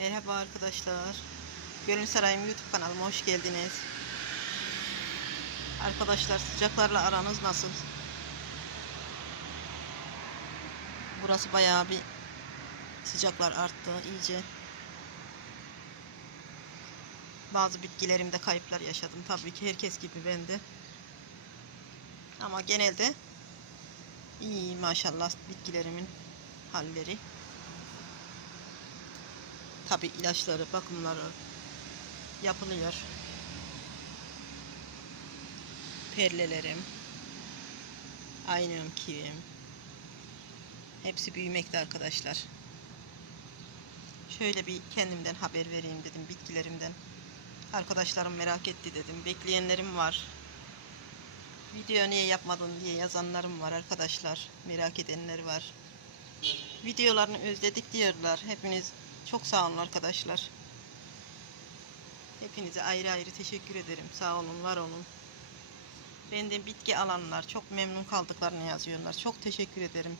Merhaba arkadaşlar. Gönül Sarayım YouTube kanalıma hoş geldiniz. Arkadaşlar sıcaklarla aranız nasıl? Burası bayağı bir sıcaklar arttı iyice. Bazı bitkilerimde kayıplar yaşadım. Tabii ki herkes gibi ben de. Ama genelde iyi maşallah bitkilerimin halleri. Tabi ilaçları, bakımları yapılıyor. Perlelerim, aynım kirim. Hepsi büyümekte arkadaşlar. Şöyle bir kendimden haber vereyim dedim bitkilerimden. Arkadaşlarım merak etti dedim. Bekleyenlerim var. Video niye yapmadın diye yazanlarım var arkadaşlar. Merak edenler var. Videolarını özledik diyorlar. Hepiniz çok sağ olun arkadaşlar. Hepinize ayrı ayrı teşekkür ederim. Sağ olun, var olun. Benden bitki alanlar çok memnun kaldıklarını yazıyorlar. Çok teşekkür ederim.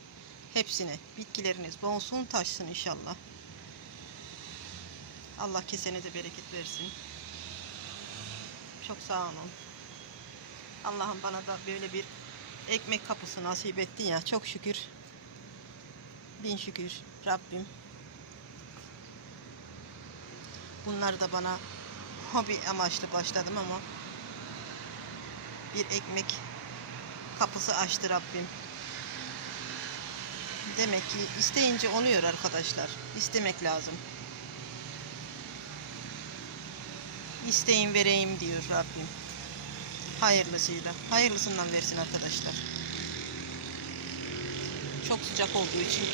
Hepsine. Bitkileriniz bolsun taşsın inşallah. Allah kesenize bereket versin. Çok sağ olun. Allah'ım bana da böyle bir ekmek kapısı nasip etti ya. Çok şükür. Bin şükür Rabbim. Bunlar da bana hobi amaçlı başladım ama bir ekmek kapısı açtı Rabbim. Demek ki isteyince oluyor arkadaşlar. İstemek lazım. İsteyin vereyim diyor Rabbim. Hayırlısıyla. Hayırlısından versin arkadaşlar. Çok sıcak olduğu için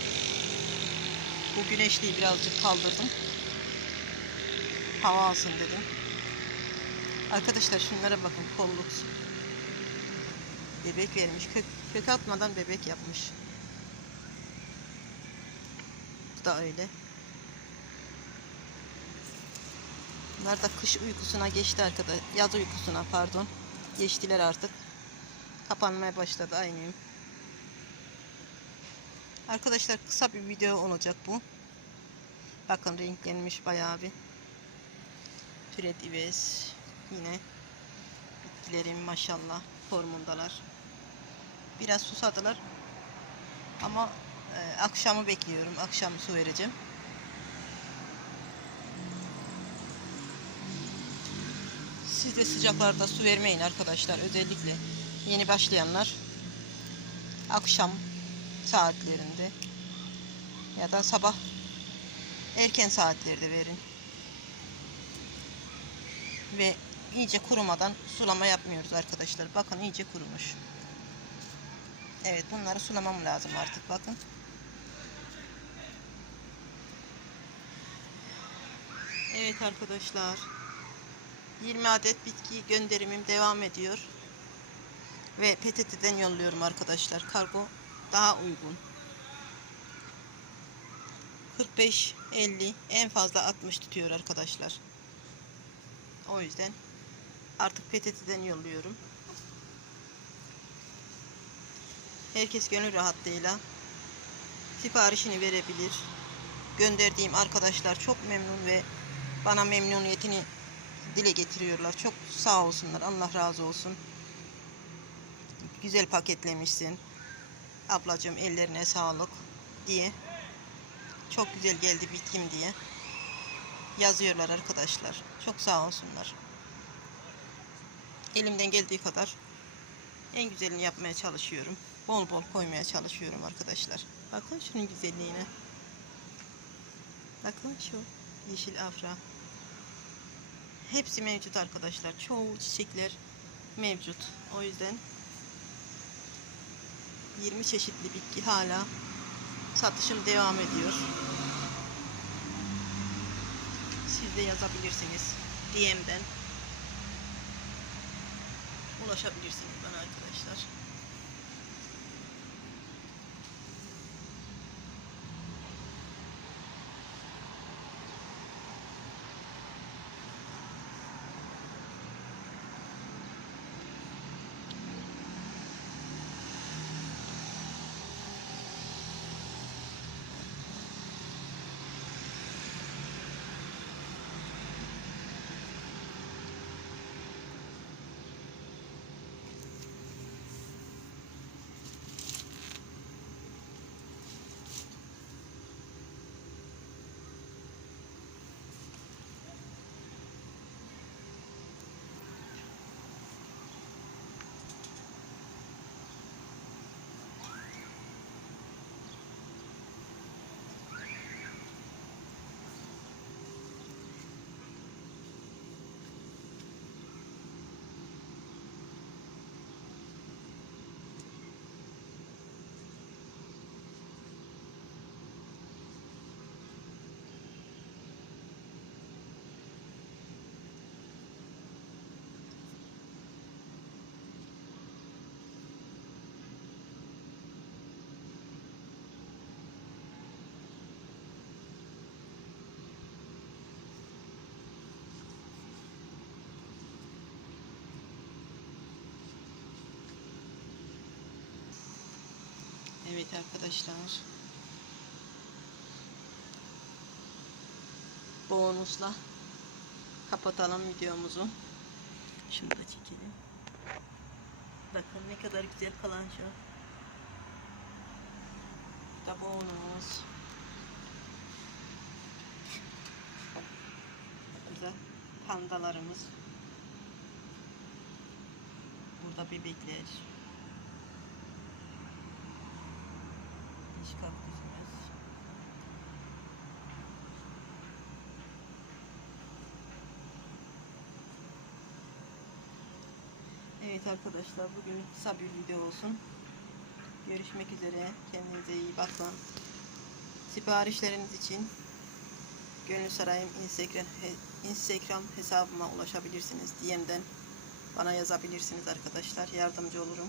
bu güneşliği birazcık kaldırdım. Hava alsın dedim. Arkadaşlar şunlara bakın kolluk. Bebek vermiş. Kök, kök atmadan bebek yapmış. Bu da öyle. Bunlar da kış uykusuna geçti arkadaşlar. Yaz uykusuna pardon. Geçtiler artık. Kapanmaya başladı aynıyım. Arkadaşlar kısa bir video olacak bu. Bakın renklenmiş bayağı bir. Türedives yine bitkilerim maşallah formundalar. Biraz susadılar. Ama e, akşamı bekliyorum. Akşam su vereceğim. Siz de sıcaklarda su vermeyin arkadaşlar. Özellikle yeni başlayanlar akşam saatlerinde ya da sabah erken saatlerde verin. Ve iyice kurumadan sulama yapmıyoruz arkadaşlar. Bakın iyice kurumuş. Evet bunları sulamam lazım artık bakın. Evet arkadaşlar. 20 adet bitki gönderimim devam ediyor. Ve PTT'den yolluyorum arkadaşlar. Kargo daha uygun. 45 50 en fazla 60 tutuyor arkadaşlar. O yüzden artık PTT'den yolluyorum. Herkes gönül rahatlığıyla siparişini verebilir. Gönderdiğim arkadaşlar çok memnun ve bana memnuniyetini dile getiriyorlar. Çok sağ olsunlar. Allah razı olsun. Güzel paketlemişsin. Ablacığım ellerine sağlık diye. Çok güzel geldi bitkim diye yazıyorlar arkadaşlar. Çok sağ olsunlar. Elimden geldiği kadar en güzelini yapmaya çalışıyorum. Bol bol koymaya çalışıyorum arkadaşlar. Bakın şunun güzelliğine. Bakın şu yeşil afra. Hepsi mevcut arkadaşlar. Çoğu çiçekler mevcut. O yüzden 20 çeşitli bitki hala satışım devam ediyor. De yazabilirsiniz. DM'den ulaşabilirsiniz bana arkadaşlar. Evet arkadaşlar. Bonusla kapatalım videomuzu. Şunu da çekelim. Bakın ne kadar güzel kalan şu. Da bonus. Burada pandalarımız. Burada bebekler. Diş kaktüsümüz. Evet arkadaşlar bugün kısa bir video olsun. Görüşmek üzere. Kendinize iyi bakın. Siparişleriniz için Gönül Sarayım Instagram, Instagram hesabıma ulaşabilirsiniz. DM'den bana yazabilirsiniz arkadaşlar. Yardımcı olurum.